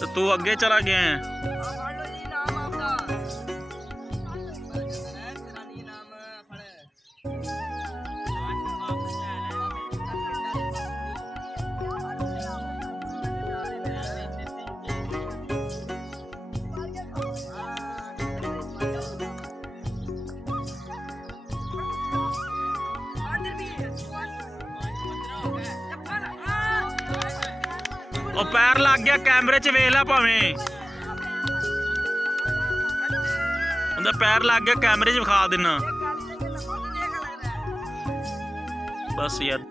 तो तू अगे चला गया है। ਉਹ ਪੈਰ ਲੱਗ ਗਿਆ ਕੈਮਰੇ 'ਚ ਵੇਖ ਲੈ ਭਾਵੇਂ ਉਹਦਾ ਪੈਰ ਲੱਗ ਗਿਆ ਕੈਮਰੇ 'ਚ ਵਿਖਾ ਦੇਣਾ ਬਸ ਯਾਰ।